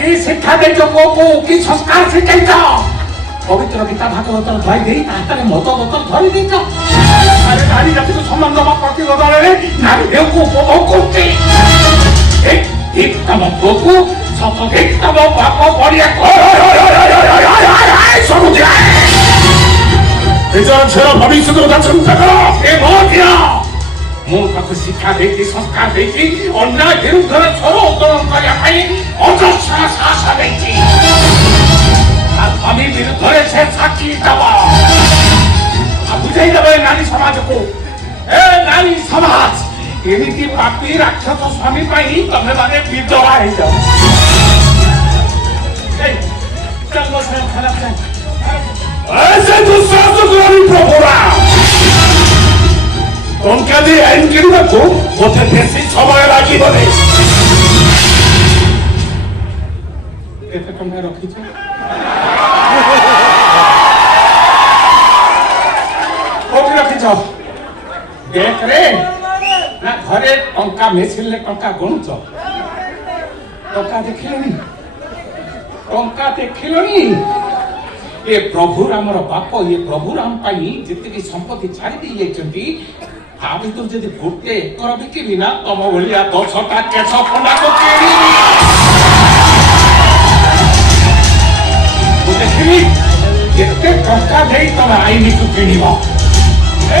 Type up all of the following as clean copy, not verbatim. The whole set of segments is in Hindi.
কি শিক্ষা দেইছ পুଅକୁ কি সংস্কার শিখাইছ পবিত্র গীতা ভাগবতর ধরি দেই হাତରେ মদ ବୋତଲ ଧରି ଦେଇଛ আরে নারী জাতিକୁ সম্মান দেওয়া ପ୍ରତିବଦଳରେ ନାରୀ ଦେହକୁ ଉପଭୋଗ କରୁଛି ঠিক ତମ ପୁଅକୁ ସଠିକ ତମ ବାପ ପଡ଼ିଆକୁ ସବୁଠି ନିଜର ଝିଅର ଭବିଷ୍ୟତ କଥା ଚିନ୍ତା କର ଏ ମୋ ଝିଅ ମୁଁ ତାକୁ ଶିକ୍ଷା ଦେଇଛି ସଂସ୍କାର ଦେଇଛି ଅନ୍ୟାୟ ବିରୁଦ୍ଧରେ ସ୍ୱର ଉତ୍ତୋଳନ କରିବା ପାଇଁ ଅଜସ୍ର ସାହସ ଦେଇଛି ସ୍ୱାମୀ ବିରୁଦ୍ଧରେ ସେ ସାକ୍ଷୀ ଦେବ ବୁଝେଇ ଦେବ ଏ ନାରୀ ସମାଜକୁ ଏ ନାରୀ ସମାଜ ଏମିତି ପାପି ରାକ୍ଷସ ସ୍ୱାମୀ ପାଇଁ ତମେ ମାନେ ବିଧବା ହେଇଯାଅ ऐसे दुस्साहस करी प्रभुरा टंका दे आईन किणवाकू मते बेसी समय लागिबनी एते टंका रखिछ कोठी रखिछ देख रे ना घरे टंका मेसिन ले टंका गणुछ टंका देखिलोनी ये प्रभु रामर बाप ये प्रभु राम जितकी संपत्ति छाड़ी दी जाइछंती आ भीतर जदि गोटे एकर बिकिबी ना तम भलिया 10टा केस फंडा को केड़ी तो देखिबी केते टंका देई तम आईनी को किनिबो ए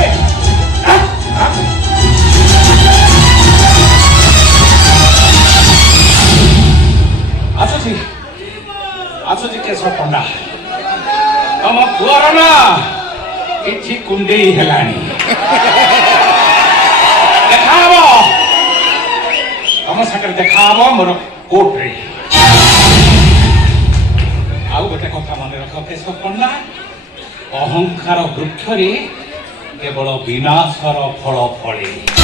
आछो जी केस फंडा तम पुअर ना कि कुंडे हेलानी देखाब तम सागर देखाब मोर कोर्ट रे आउ गोटे कथा मन रख केश पन्ना अहंकार वृक्ष रे केवल विनाशर फल फले